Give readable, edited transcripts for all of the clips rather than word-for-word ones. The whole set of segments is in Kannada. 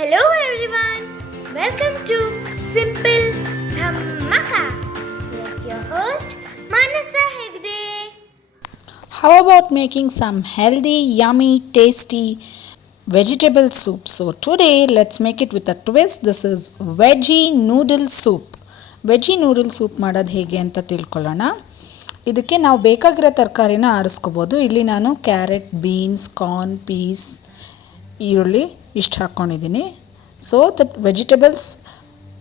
Hello everyone, welcome to Simple Dhamaka with your host Manasa Hegde. How about making some healthy, yummy, tasty vegetable soup? So today let's make it with a twist. This is Veggie Noodle Soup. Veggie Noodle Soup ಮಾಡೋದು ಹೇಗೆ ಅಂತ ತಿಳ್ಕೊಳ್ಳೋಣ. ಇದಕ್ಕೆ ನಾವು ಬೇಕಾಗಿರೋ ತರಕಾರಿನ ಆರಿಸ್ಕೋಬೋದು. ಇಲ್ಲಿ ನಾನು ಕ್ಯಾರೆಟ್, ಬೀನ್ಸ್, ಕಾರ್ನ್, ಪೀಸ್, ಈರುಳ್ಳಿ ಇಷ್ಟು ಹಾಕ್ಕೊಂಡಿದ್ದೀನಿ. So that vegetables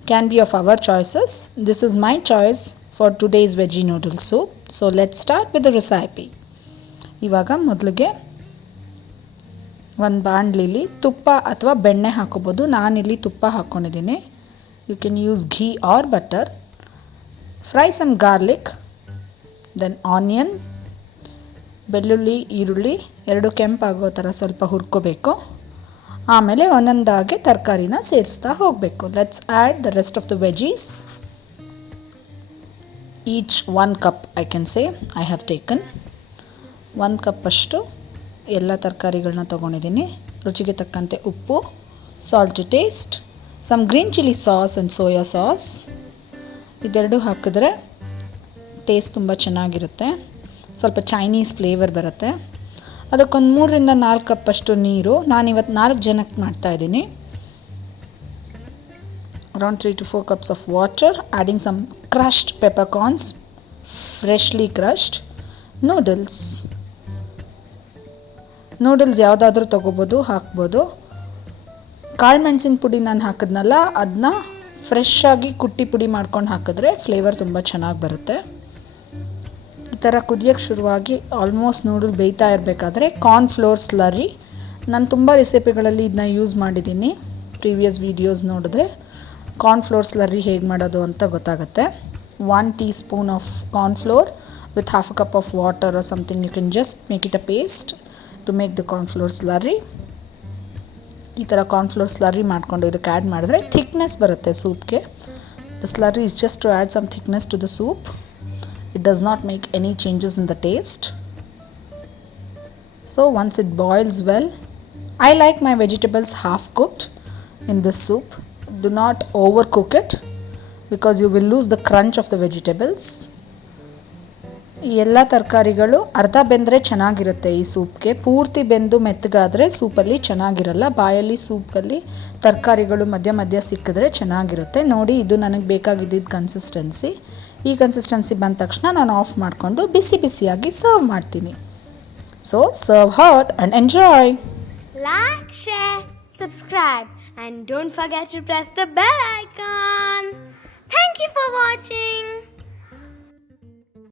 can be of our choices. This is my choice for today's veggie noodle soup. So let's start with the recipe. ಇವಾಗ ಮೊದಲಿಗೆ ಒಂದು ಬಾಣಲಿಲಿ ತುಪ್ಪ ಅಥವಾ ಬೆಣ್ಣೆ ಹಾಕೋಬೋದು. ನಾನಿಲ್ಲಿ ತುಪ್ಪ ಹಾಕ್ಕೊಂಡಿದ್ದೀನಿ. You can use ghee or butter. Fry some garlic, then onion, ಬೆಳ್ಳುಳ್ಳಿ, ಈರುಳ್ಳಿ ಎರಡು ಕೆಂಪಾಗೋ ಥರ ಸ್ವಲ್ಪ ಹುರ್ಕೋಬೇಕು. ಆಮೇಲೆ ಒಂದೊಂದಾಗಿ ತರಕಾರಿನ ಸೇರಿಸ್ತಾ ಹೋಗಬೇಕು. Let's add the rest of the veggies. Each 1 cup I can say I have taken 1 ಕಪ್ಪಷ್ಟು ಎಲ್ಲ ತರಕಾರಿಗಳನ್ನ ತೊಗೊಂಡಿದ್ದೀನಿ. ರುಚಿಗೆ ತಕ್ಕಂತೆ ಉಪ್ಪು, salt to taste, some green chilli sauce and soya sauce. ಇದೆರಡು ಹಾಕಿದ್ರೆ ಟೇಸ್ಟ್ ತುಂಬ ಚೆನ್ನಾಗಿರುತ್ತೆ. ಸ್ವಲ್ಪ ಚೈನೀಸ್ ಫ್ಲೇವರ್ ಬರುತ್ತೆ. ಅದಕ್ಕೊಂದು 3ರಿಂದ 4 ಕಪ್ಪಷ್ಟು ನೀರು. ನಾನಿವತ್ತು 4 ಜನಕ್ಕೆ ಮಾಡ್ತಾಯಿದ್ದೀನಿ. Around 3 to 4 cups of water. Adding some crushed peppercorns, freshly crushed. Noodles ಯಾವುದಾದ್ರೂ ತೊಗೋಬೋದು, ಹಾಕ್ಬೋದು. ಕಾಳು ಮೆಣಸಿನ ಪುಡಿ ನಾನು ಹಾಕಿದ್ನಲ್ಲ, ಅದನ್ನ ಫ್ರೆಶ್ ಆಗಿ ಕುಟ್ಟಿ ಪುಡಿ ಮಾಡ್ಕೊಂಡು ಹಾಕಿದ್ರೆ ಫ್ಲೇವರ್ ತುಂಬ ಚೆನ್ನಾಗಿ ಬರುತ್ತೆ. ಈ ಥರ ಕುದಿಯೋಕ್ಕೆ ಶುರುವಾಗಿ ಆಲ್ಮೋಸ್ಟ್ ನೂಡಲ್ ಬೇಯ್ತಾ ಇರಬೇಕಾದ್ರೆ ಕಾರ್ನ್ಫ್ಲೋರ್ ಸ್ಲರಿ. ನಾನು ತುಂಬ ರೆಸಿಪಿಗಳಲ್ಲಿ ಇದನ್ನ ಯೂಸ್ ಮಾಡಿದ್ದೀನಿ. ಪ್ರೀವಿಯಸ್ ವೀಡಿಯೋಸ್ ನೋಡಿದ್ರೆ ಕಾರ್ನ್ಫ್ಲೋರ್ ಸ್ಲರಿ ಹೇಗೆ ಮಾಡೋದು ಅಂತ ಗೊತ್ತಾಗುತ್ತೆ. 1 teaspoon of cornflour with half a cup of water or something. You can just make it a paste to make the cornflour slurry. ಈ ಥರ ಕಾರ್ನ್ಫ್ಲೋರ್ ಸ್ಲರಿ ಮಾಡಿಕೊಂಡು ಇದಕ್ಕೆ ಆ್ಯಡ್ ಮಾಡಿದ್ರೆ ಥಿಕ್ನೆಸ್ ಬರುತ್ತೆ ಸೂಪ್ಗೆ. The slurry is just to add some thickness to the soup. It does not make any changes in the taste. So once it boils well, I like my vegetables half cooked in this soup. Do not overcook it because you will lose the crunch of the vegetables. ಈ ಎಲ್ಲ ತರಕಾರಿಗಳು ಅರ್ಧ ಬೆಂದರೆ ಚೆನ್ನಾಗಿರುತ್ತೆ ಈ ಸೂಪ್ಗೆ. ಪೂರ್ತಿ ಬೆಂದು ಮೆತ್ತಗಾದರೆ ಸೂಪಲ್ಲಿ ಚೆನ್ನಾಗಿರಲ್ಲ. ಬಾಯಲ್ಲಿ ಸೂಪಲ್ಲಿ ತರಕಾರಿಗಳು ಮಧ್ಯ ಮಧ್ಯ ಸಿಕ್ಕಿದ್ರೆ ಚೆನ್ನಾಗಿರುತ್ತೆ. ನೋಡಿ, ಇದು ನನಗೆ ಬೇಕಾಗಿದ್ದಿದ್ದು ಕನ್ಸಿಸ್ಟೆನ್ಸಿ. ಈ ಕನ್ಸಿಸ್ಟೆನ್ಸಿ ಬಂದ ತಕ್ಷಣ ನಾನು ಆಫ್ ಮಾಡಿಕೊಂಡು ಬಿಸಿ ಬಿಸಿಯಾಗಿ ಸರ್ವ್ ಮಾಡ್ತೀನಿ. So serve hot and enjoy. Like, share, subscribe and don't forget to press the bell icon. Thank you for watching.